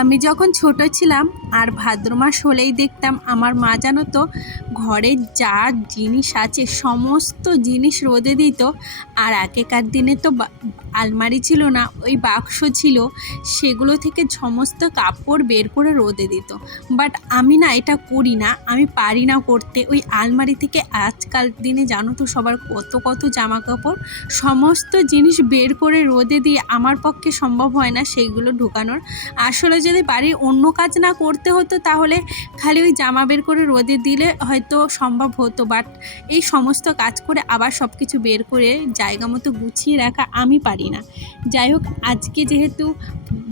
আমি যখন ছোট ছিলাম আর ভাদ্র মাস হলেই দেখতাম আমার মা জানো তো ঘরে যা জিনিস আছে সমস্ত জিনিস রোদে দিত। আর আগেকার দিনে তো আলমারি ছিল না, ওই বাক্স ছিল, সেগুলো থেকে সমস্ত কাপড় বের করে রোদে দিত। বাট আমি না এটা করি না, আমি পারি না করতে। ওই আলমারি থেকে আজকাল দিনে জানো তো সবার কত কত জামা কাপড়, সমস্ত জিনিস বের করে রোদে দিয়ে আমার পক্ষে সম্ভব হয় না সেইগুলো ঢোকানোর। আসলে যদি বাড়ির অন্য কাজ না করতে হতো তাহলে খালি ওই জামা বের করে রোদে দিলে হয়তো সম্ভব হতো, বাট এই সমস্ত কাজ করে আবার সব কিছু বের করে জায়গা মতো গুছিয়ে রাখা আমি পারি না। যাই হোক, আজকে যেহেতু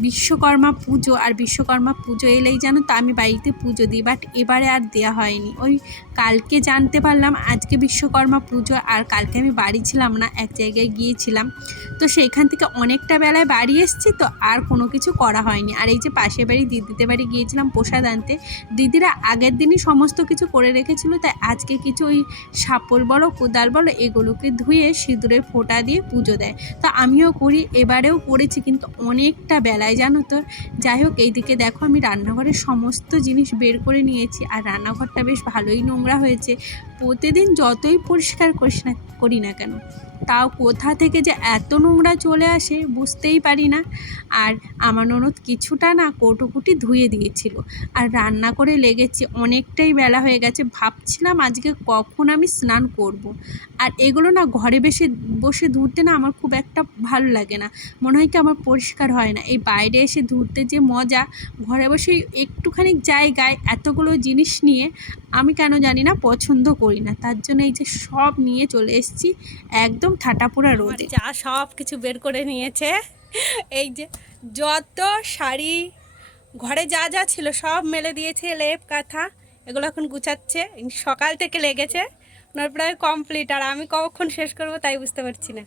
বিশ্বকর্মা পুজো, আর বিশ্বকর্মা পুজো এলেই জানো তো আমি বাড়িতে পুজো দিই, বাট এবারে আর দেওয়া হয়নি। ওই কালকে জানতে পারলাম আজকে বিশ্বকর্মা পুজো, আর কালকে আমি বাড়ি ছিলাম না, এক জায়গায় গিয়েছিলাম। তো সেইখান থেকে অনেকটা বেলায় বাড়ি এসেছি, তো আর কোনো কিছু করা হয়নি। আর এই যে পাশের বাড়ি দিদিদের বাড়ি গিয়েছিলাম প্রসাদ আনতে, দিদিরা আগের দিনই সমস্ত কিছু করে রেখেছিল, তাই আজকে কিছু ওই শাপল বলো কোদাল বলো এগুলোকে ধুয়ে সিঁদুরের ফোঁটা দিয়ে পুজো দেয়। তো আমিও করি, এবারেও করেছি, কিন্তু অনেকটা বেলায় জানো তো। যাই হোক, এইদিকে দেখো আমি রান্নাঘরের সমস্ত জিনিস বের করে নিয়েছি, আর রান্নাঘরটা বেশ ভালোই নোংরা হয়েছে। প্রতিদিন যতই পরিষ্কার করি না কেন, তাও কোথা থেকে যে এত নোংরা চলে আসে বুঝতেই পারি না। আর আমার ননদ কিছুটা না কৌটোকুটি ধুয়ে দিয়েছিল, আর রান্না করে লেগেছি, অনেকটাই বেলা হয়ে গেছে। ভাবছিলাম আজকে কখন আমি স্নান করব। আর এগুলো না ঘরে বসে ধুতে না আমার খুব একটা ভালো লাগে না, মনে হয় কি আমার পরিষ্কার হয় না। এই বাইরে এসে ধুতে যে মজা, ঘরে বসে একটুখানি জায়গায় এতগুলো জিনিস নিয়ে আমি কেন জানি না পছন্দ করি না। তার জন্য এই যে সব নিয়ে চলে এসেছি একদম ঠাটাপোড়া রোদে। যা সব কিছু বের করে নিয়েছে, এই যে যত শাড়ি ঘরে যা যা ছিল সব মেলে দিয়েছে, লেপ কাঁথা এগুলো এখন গুছাচ্ছে। সকাল থেকে লেগেছে, ওনার প্রায় কমপ্লিট, আর আমি কখন শেষ করবো তাই বুঝতে পারছি না।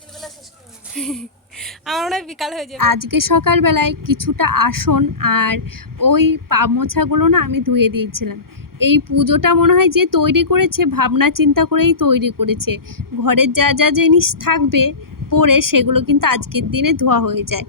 আমার মনে হয় বিকাল হয়ে যাবে। আজকে সকালবেলায় কিছুটা আসন আর ওই পা মোছাগুলো না আমি ধুয়ে দিয়েছিলাম। এই পুজোটা মনে হয় যে তৈরি করেছে ভাবনা চিন্তা করেই তৈরি করেছে। ঘরের যা যা জিনিস থাকবে পরে সেগুলো কিন্তু আজকের দিনে ধোয়া হয়ে যায়।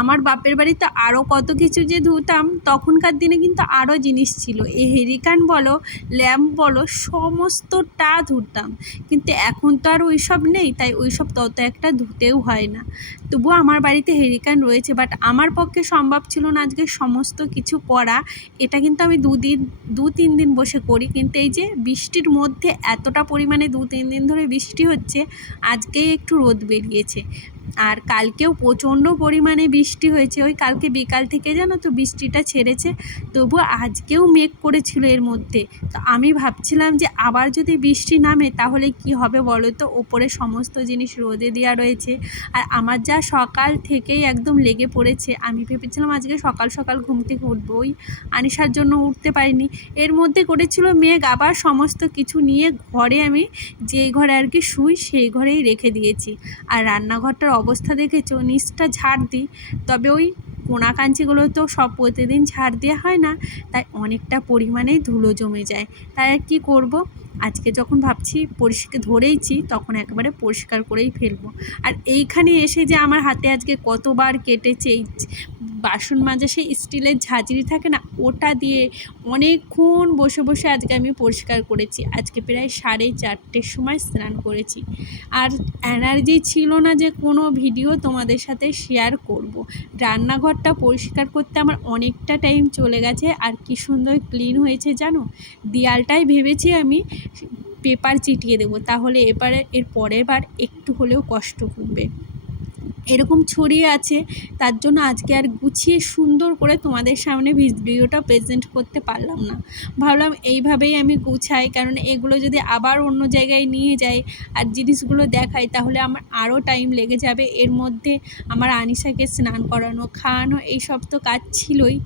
আমার বাপের বাড়িতে আরও কত কিছু যে ধুতাম, তখনকার দিনে কিন্তু আরও জিনিস ছিল, এই হেরিকান বলো ল্যাম্প বলো সমস্তটা ধুতাম। কিন্তু এখন তো আর ওইসব নেই, তাই ওইসব তত একটা ধুতেও হয় না। তবুও আমার বাড়িতে হেরিকান রয়েছে, বাট আমার পক্ষে সম্ভব ছিল না আজকে সমস্ত কিছু করা। এটা কিন্তু আমি 2-3 দিন বসে করি, কিন্তু এই যে বৃষ্টির মধ্যে এতটা পরিমাণে 2-3 দিন ধরে বৃষ্টি হচ্ছে, আজকেই একটু রোদ বেরিয়েছে। আর কালকেও প্রচণ্ড পরিমাণে বৃষ্টি হয়েছে, ওই কালকে বিকাল থেকে জানো তো বৃষ্টিটা ছেড়েছে, তবু আজকেও মেঘ করেছিল এর মধ্যে। তো আমি ভাবছিলাম যে আবার যদি বৃষ্টি নামে তাহলে কি হবে বলো তো, ওপরে সমস্ত জিনিস রোদে দেওয়া রয়েছে। আর আমার যা সকাল থেকেই একদম লেগে পড়েছে, আমি ভেবেছিলাম আজকে সকাল সকাল ঘুম থেকে উঠবো, ওই আনিশার জন্য উঠতে পারিনি। এর মধ্যে করেছিল মেঘ, আবার সমস্ত কিছু নিয়ে ঘরে আমি যেই ঘরে আর কি শুই সেই ঘরেই রেখে দিয়েছি। আর রান্নাঘরটার অবস্থা দেখেছো, নিচটা ঝাড় দিই, তবে ওই কোনা কাঞ্চিগুলো তো সব প্রতিদিন ঝাড় দেওয়া হয় না, তাই অনেকটা পরিমাণেই ধুলো জমে যায়। তাই আর কী করব, আজকে যখন ভাবছি পরিষ্কার ধরেইছি তখন একেবারে পরিষ্কার করেই ফেলবো। আর এইখানে এসে যে আমার হাতে আজকে কতবার কেটেছে, এই বাসন মাজা সেই স্টিলের ঝাঁঝরি থাকে না, ওটা দিয়ে অনেকক্ষণ বসে বসে আজকে আমি পরিষ্কার করেছি। আজকে প্রায় 4:30টার সময় স্নান করেছি। আর এনার্জি ছিল না যে কোনো ভিডিও তোমাদের সাথে শেয়ার করব। রান্নাঘরটা পরিষ্কার করতে আমার অনেকটা টাইম চলে গেছে, আর কি সুন্দর ক্লিন হয়েছে জানো। দেয়ালটাই ভেবেছি আমি পেপার চিটিয়ে দেবো, তাহলে এর পরের বার একটু হলেও কষ্ট কমবে। এরকম ছড়িয়ে আছে, তার জন্য আজকে আর গুছিয়ে সুন্দর করে তোমাদের সামনে ভিডিওটা প্রেজেন্ট করতে পারলাম না। ভাবলাম এইভাবেই আমি গুছাই, কারণ এগুলো যদি আবার অন্য জায়গায় নিয়ে যাই আর জিনিসগুলো দেখাই তাহলে আমার আরও টাইম লেগে যাবে। এর মধ্যে আমার আনিশাকে স্নান করানো খাওয়ানো এইসব তো কাজ ছিলই,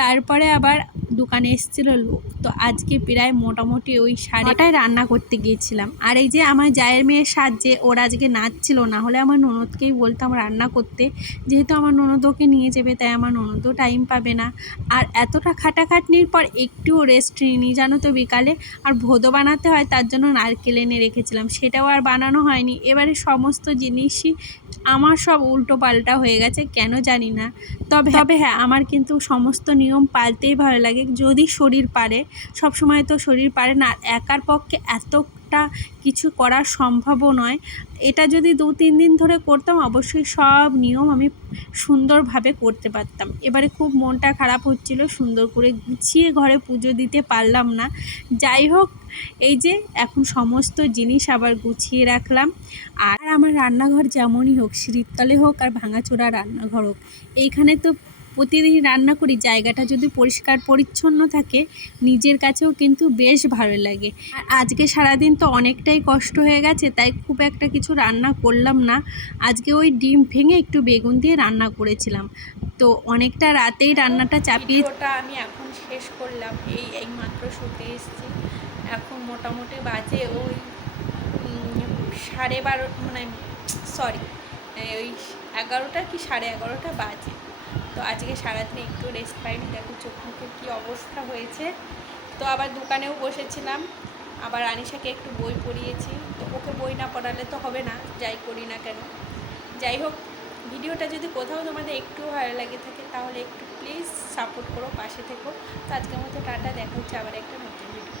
তারপরে আবার দোকানে এসেছিলো লোক। তো আজকে প্রায় মোটামুটি ওই 9:30টায় রান্না করতে গিয়েছিলাম। আর এই যে আমার জায়ের মেয়ের সাহায্যে ওরা আজকে নাচছিল, না হলে আমার ননদকেই বলতাম রান্না করতে, যেহেতু আমার ননদ ওকে নিয়ে যাবে তাই আমার ননদও টাইম পাবে না। আর এতটা খাটাখাটনির পর একটুও রেস্ট নিই জানো তো বিকালে। আর ভোদো বানাতে হয়, তার জন্য নারকেল এনে রেখেছিলাম, সেটাও আর বানানো হয়নি। এবারে সমস্ত জিনিসই আমার সব উল্টো পাল্টা হয়ে গেছে, কেন জানি না। তবে হ্যাঁ, আমার কিন্তু সমস্ত নিয়ম নিয়ম পালতেই ভালো লাগে, যদি শরীর পারে। সব সময় তো শরীর পারে না, একার পক্ষে এতটা কিছু করা সম্ভবও নয়। এটা যদি 2-3 দিন ধরে করতাম অবশ্যই সব নিয়ম আমি সুন্দরভাবে করতে পারতাম। এবারে খুব মনটা খারাপ হচ্ছিল, সুন্দর করে গুছিয়ে ঘরে পুজো দিতে পারলাম না। যাই হোক, এই যে এখন সমস্ত জিনিস আবার গুছিয়ে রাখলাম। আর আমার রান্নাঘর যেমনই হোক, শীতকালে হোক আর ভাঙাচোরা রান্নাঘর হোক, এইখানে তো প্রতিদিন রান্না করি, জায়গাটা যদি পরিষ্কার পরিচ্ছন্ন থাকে নিজের কাছেও কিন্তু বেশ ভালো লাগে। আর আজকে সারাদিন তো অনেকটাই কষ্ট হয়ে গেছে, তাই খুব একটা কিছু রান্না করলাম না। আজকে ওই ডিম ভেঙে একটু বেগুন দিয়ে রান্না করেছিলাম, তো অনেকটা রাতেই রান্নাটা চাপিয়ে ওটা আমি এখন শেষ করলাম। এই মাত্র শুতে এসেছি। এখন মোটামুটি বাজে ওই 12:30, মানে সরি ওই 11টা কি 11:30 বাজে। তো আজকে সারাদিন একটু রেস্ট পাইনি, দেখো চোখ মুখের কী অবস্থা হয়েছে। তো আবার দোকানেও বসেছিলাম, আবার আনিশাকে একটু বই পড়িয়েছি। তো ওকে বই না পড়ালে তো হবে না, যাই করি না কেন। যাই হোক, ভিডিওটা যদি কোথাও তোমাদের একটু ভালো লাগে থাকে তাহলে একটু প্লিজ সাপোর্ট করো, পাশে থেকো। তো আজকের মতো টাটা, দেখা হচ্ছে আবার একটা নতুন ভিডিও।